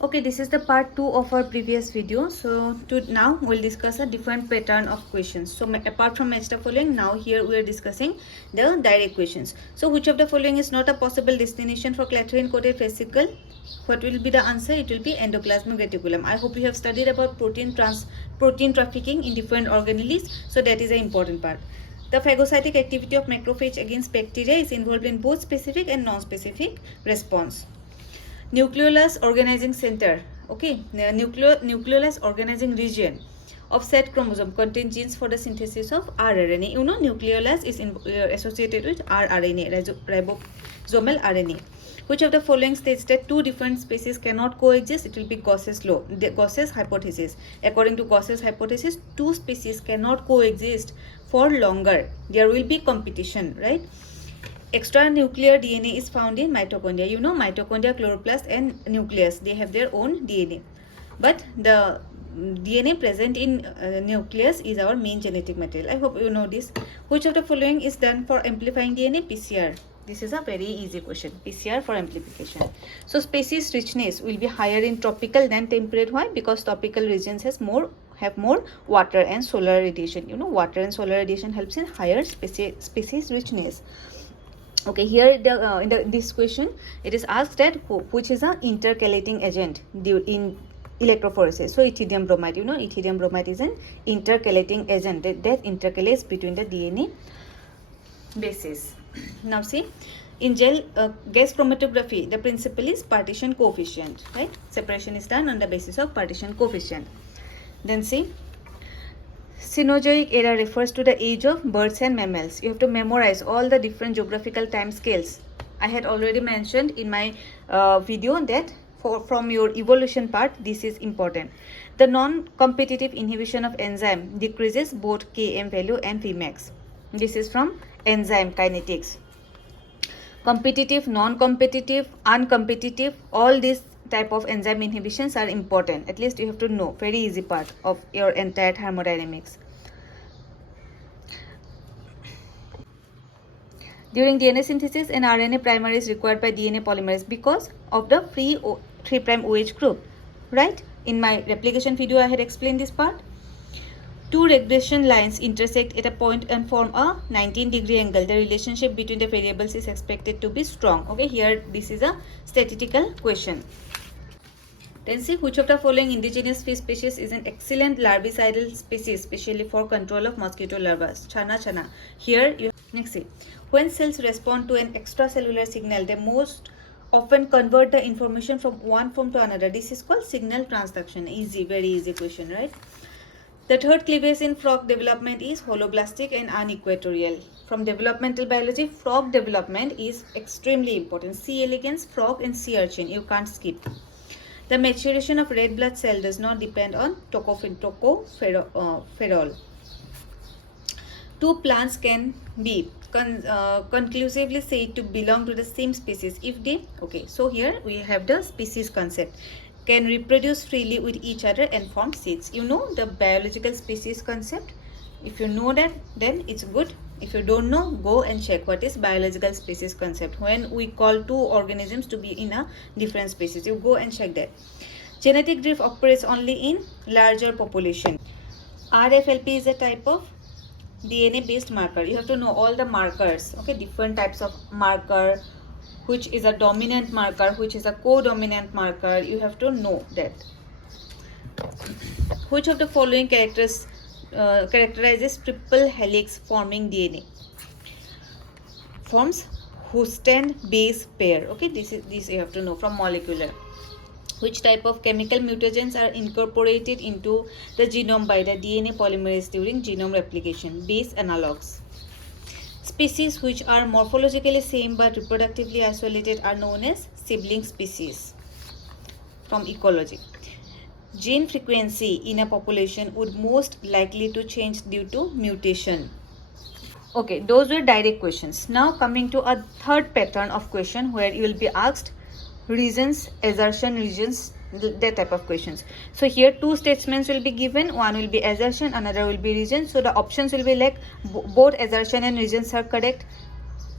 Okay, this is the part 2 of our previous video. So now we'll discuss a different pattern of questions. So apart from match the following, now here we are discussing the direct questions. So which of the following is not a possible destination for clathrin coated vesicle? What will be the answer? It will be endoplasmic reticulum. I hope you have studied about protein trafficking in different organelles. So that is an important part. The phagocytic activity of macrophage against bacteria is involved in both specific and non-specific response. Nucleolus organizing center, okay, nucleolus organizing region of set chromosome contain genes for the synthesis of rRNA. You know, nucleolus is associated with rRNA, ribosomal RNA. Which of the following states that two different species cannot coexist? It will be Gauss's law, the Gauss's hypothesis. According to Gauss's hypothesis, two species cannot coexist for longer. There will be competition, right? Extranuclear DNA is found in mitochondria. You know, mitochondria, chloroplast and nucleus, they have their own DNA. But the DNA present in nucleus is our main genetic material. I hope you know this. Which of the following is done for amplifying DNA? PCR. This is a very easy question. PCR for amplification. So species richness will be higher in tropical than temperate. Why? Because tropical regions have more water and solar radiation. You know, water and solar radiation helps in higher species richness. Okay, here in this question it is asked that which is an intercalating agent in electrophoresis. So ethidium bromide, you know, ethidium bromide is an intercalating agent that intercalates between the DNA bases. Now see, in gel gas chromatography, the principle is partition coefficient, right? Separation is done on the basis of partition coefficient. Then see, Cenozoic era refers to the age of birds and mammals. You have to memorize all the different geographical time scales. I had already mentioned in my video that from your evolution part, this is important. The non-competitive inhibition of enzyme decreases both Km value and Vmax. This is from enzyme kinetics. Competitive, non-competitive, uncompetitive, all these type of enzyme inhibitions are important. At least you have to know. Very easy part of your entire thermodynamics. During DNA synthesis, an RNA primer is required by DNA polymerase because of the free 3' OH group, right? In my replication video, I had explained this part. Two regression lines intersect at a point and form a 19-degree angle. The relationship between the variables is expected to be strong. Okay, here this is a statistical question. Then see, which of the following indigenous fish species is an excellent larvicidal species, especially for control of mosquito larvae? Chana. Here you next see, when cells respond to an extracellular signal, they most often convert the information from one form to another. This is called signal transduction. Easy, very easy question, right? The third cleavage in frog development is holoblastic and unequatorial. From developmental biology, frog development is extremely important. C. elegans, frog and sea urchin, you can't skip. The maturation of red blood cell does not depend on tocopherol. Two plants can be conclusively said to belong to the same species if they, okay, so here we have the species concept, can reproduce freely with each other and form seeds. You know the biological species concept. If you know that, then it's good. If you don't know, go and check what is biological species concept. When we call two organisms to be in a different species, you go and check that. Genetic drift operates only in larger population. RFLP is a type of DNA based marker. You have to know all the markers, okay, different types of marker, which is a dominant marker, which is a co-dominant marker. You have to know that. Which of the following characterizes triple helix forming DNA? Forms Houston base pair. Okay, this you have to know from molecular. Which type of chemical mutagens are incorporated into the genome by the DNA polymerase during genome replication? Base analogs. Species which are morphologically same but reproductively isolated are known as sibling species. From ecology. Gene frequency in a population would most likely to change due to mutation. Okay, those were direct questions. Now coming to a third pattern of question where you will be asked reasons, assertion, reasons, that type of questions. So here two statements will be given. One will be assertion, another will be reason. So the options will be like both assertion and reasons are correct.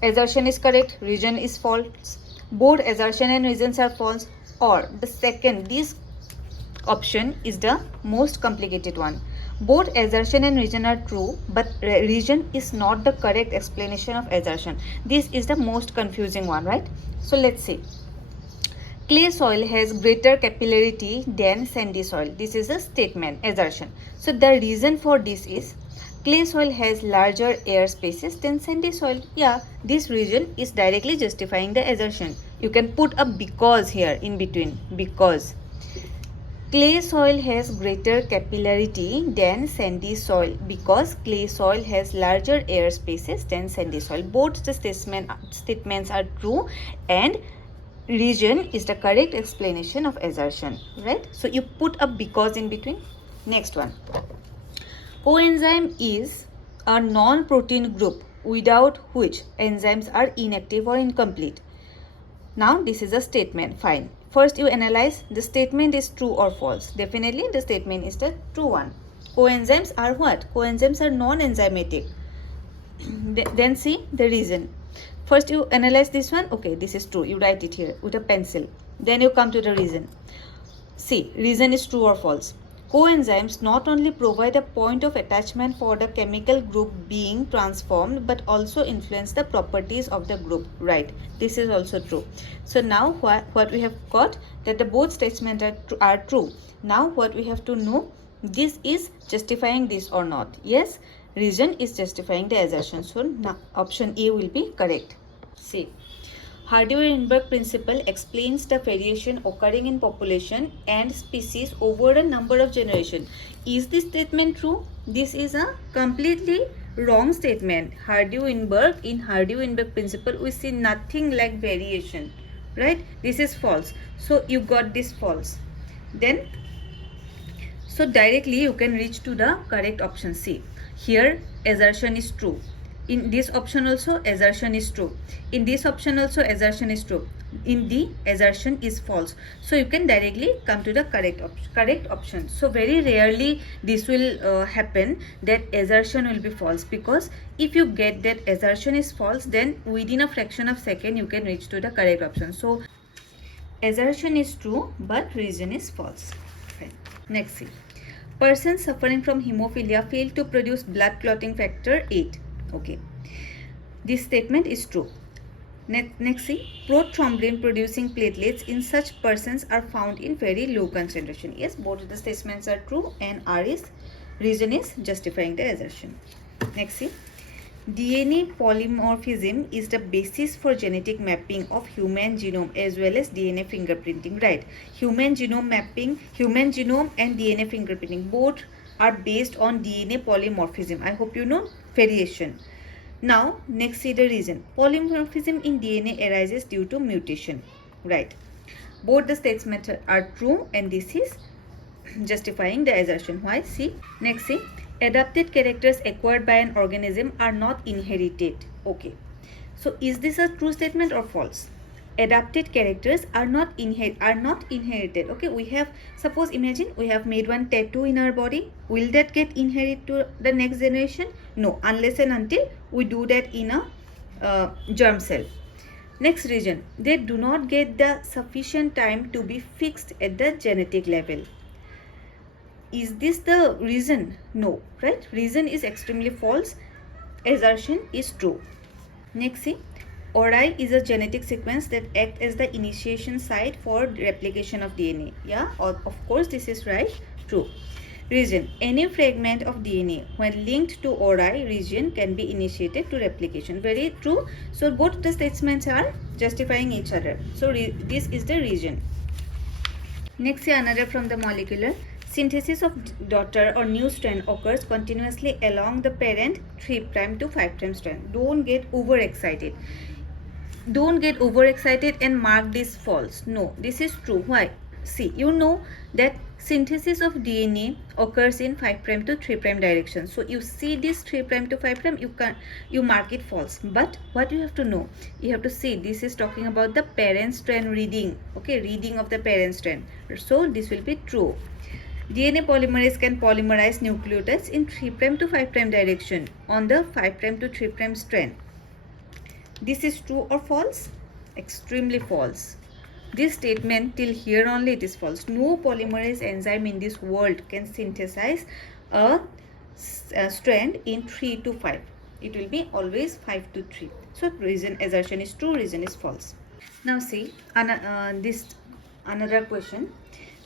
Assertion is correct, reason is false. Both assertion and reasons are false. or the second, this option is the most complicated one. Both assertion and reason are true, but reason is not the correct explanation of assertion. This is the most confusing one, right? So let's see. Clay soil has greater capillarity than sandy soil. This is a statement, assertion. So the reason for this is clay soil has larger air spaces than sandy soil. Yeah, this reason is directly justifying the assertion. You can put a because here in between, because. Clay soil has greater capillarity than sandy soil because clay soil has larger air spaces than sandy soil. Both the statements are true and reason is the correct explanation of assertion, right? So you put a because in between. Next one. Coenzyme is a non-protein group without which enzymes are inactive or incomplete. Now this is a statement, fine. First you analyze the statement is true or false. Definitely the statement is the true one. Coenzymes are what? Coenzymes are non-enzymatic. Then see the reason. First you analyze this one. Okay, this is true. You write it here with a pencil. Then you come to the reason. See, reason is true or false. Coenzymes not only provide a point of attachment for the chemical group being transformed but also influence the properties of the group. Right, this is also true. So now what we have got, that the both statements are true. Now what we have to know, this is justifying this or not. Yes, reason is justifying the assertion. So now option A will be correct. See. Hardy-Weinberg principle explains the variation occurring in population and species over a number of generations. Is this statement true? This is a completely wrong statement. Hardy-Weinberg, in Hardy-Weinberg principle, we see nothing like variation, right? This is false. So you got this false. Then, so directly you can reach to the correct option C. Here, assertion is true. In this option also assertion is true. In this option also assertion is true. In the assertion is false. So you can directly come to the correct option. So very rarely this will happen that assertion will be false, because if you get that assertion is false, then within a fraction of second you can reach to the correct option. So assertion is true but reason is false. Okay. Next, see. Persons suffering from hemophilia fail to produce blood clotting factor 8. Okay, this statement is true. Next, see, prothrombin producing platelets in such persons are found in very low concentration. Yes, both of the statements are true and reason is justifying the assertion. Next, see, DNA polymorphism is the basis for genetic mapping of human genome as well as DNA fingerprinting. Right, human genome mapping, human genome and DNA fingerprinting both are based on DNA polymorphism. I hope you know variation. Now next, see the reason. Polymorphism in DNA arises due to mutation. Right, both the statements are true and this is justifying the assertion. Why? See, next, see, adapted characters acquired by an organism are not inherited. Okay, so is this a true statement or false? Adapted characters are not inherited. Okay, we have, suppose imagine we have made one tattoo in our body. Will that get inherited to the next generation? No, unless and until we do that in a germ cell. Next, reason. They do not get the sufficient time to be fixed at the genetic level. Is this the reason? No, right? Reason is extremely false. Assertion is true. Next, see. Ori is a genetic sequence that acts as the initiation site for replication of DNA. Yeah, of course this is right, true. Reason. Any fragment of DNA when linked to Ori region can be initiated to replication. Very true. So both the statements are justifying each other. So this is the reason. Next, another from the molecular. Synthesis of daughter or new strand occurs continuously along the parent 3' to 5' strand. Don't get overexcited. Don't get overexcited and mark this false. No, this is true. Why? See, you know that synthesis of DNA occurs in 5' to 3' direction. So you see this 3' to 5', you mark it false. But what you have to know, you have to see this is talking about the parent strand reading. Okay, reading of the parent strand. So this will be true. DNA polymerase can polymerize nucleotides in 3' to 5' direction on the 5' to 3' strand. This is true or false? Extremely false. This statement till here only it is false. No polymerase enzyme in this world can synthesize a strand in 3 to 5. It will be always 5 to 3. So reason assertion is true, reason is false. Now see another question.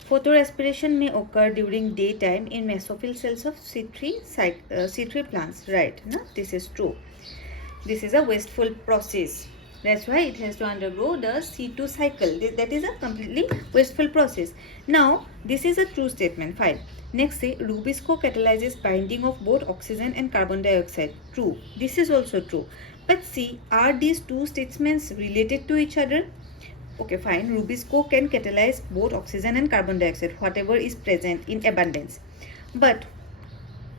Photorespiration may occur during daytime in mesophyll cells of C3 plants. Right? No? This is true. This is a wasteful process. That's why it has to undergo the C2 cycle. That is a completely wasteful process. Now, this is a true statement. Fine. Next, say Rubisco catalyzes binding of both oxygen and carbon dioxide. True. This is also true. But see, are these two statements related to each other? Okay, fine. Rubisco can catalyze both oxygen and carbon dioxide, whatever is present in abundance. But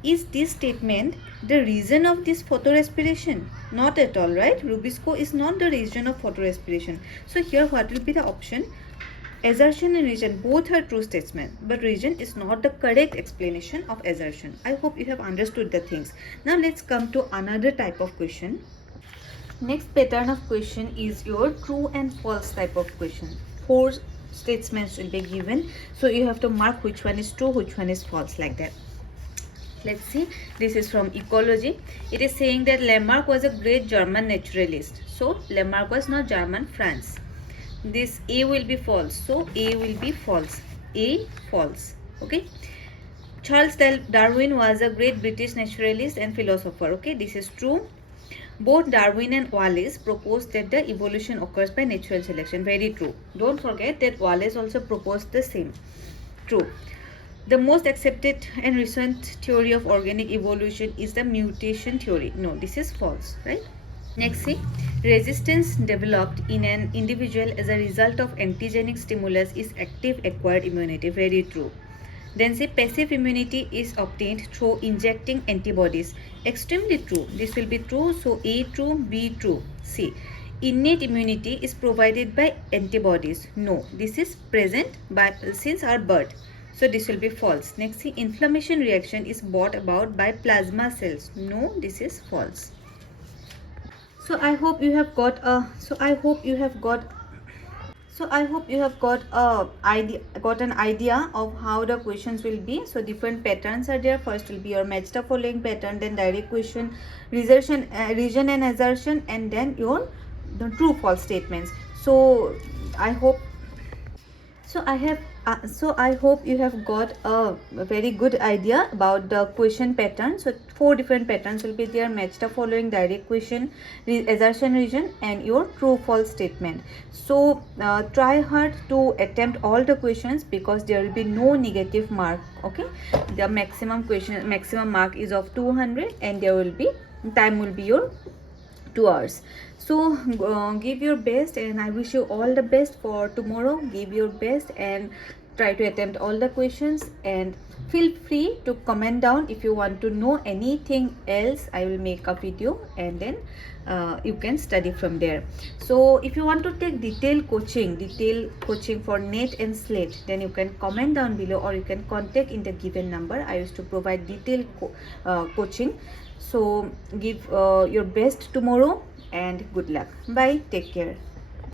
is this statement the reason of this photorespiration? Not at all, right? Rubisco is not the reason of photorespiration. So here what will be the option? Assertion and reason both are true statements, but reason is not the correct explanation of assertion. I hope you have understood the things. Now let's come to another type of question. Next pattern of question is your true and false type of question. 4 statements will be given. So you have to mark which one is true, which one is false, like that. Let's see. This is from ecology. It is saying that Lamarck was a great German naturalist. So Lamarck was not German, France. This A will be false. So A will be false. A false. Okay. Charles Darwin was a great British naturalist and philosopher. Okay. This is true. Both Darwin and Wallace proposed that the evolution occurs by natural selection. Very true. Don't forget that Wallace also proposed the same. True. The most accepted and recent theory of organic evolution is the mutation theory. No, this is false, right? Next, see, resistance developed in an individual as a result of antigenic stimulus is active acquired immunity. Very true. Then say passive immunity is obtained through injecting antibodies. Extremely true. This will be true. So A true, B true. C. Innate immunity is provided by antibodies. No, this is present since our birth. So this will be false. Next, see, inflammation reaction is brought about by plasma cells. No, this is false. So I hope you have got an idea of how the questions will be. So different patterns are there. First will be your match the following pattern, then direct question, reason and assertion, and then the true false statements. So I hope you have got a very good idea about the question pattern. So 4 different patterns will be there: match the following, direct question, assertion reason, and your true false statement. So try hard to attempt all the questions, because there will be no negative mark. Okay, the maximum mark is of 200, and there will be time will be your 2 hours. So give your best, and I wish you all the best for tomorrow. Give your best and try to attempt all the questions, and feel free to comment down if you want to know anything else. I will make a video, and then you can study from there. So if you want to take detailed coaching for NET and SLET, then you can comment down below, or you can contact in the given number. I used to provide detailed coaching. So give your best tomorrow, and good luck. Bye. Take care.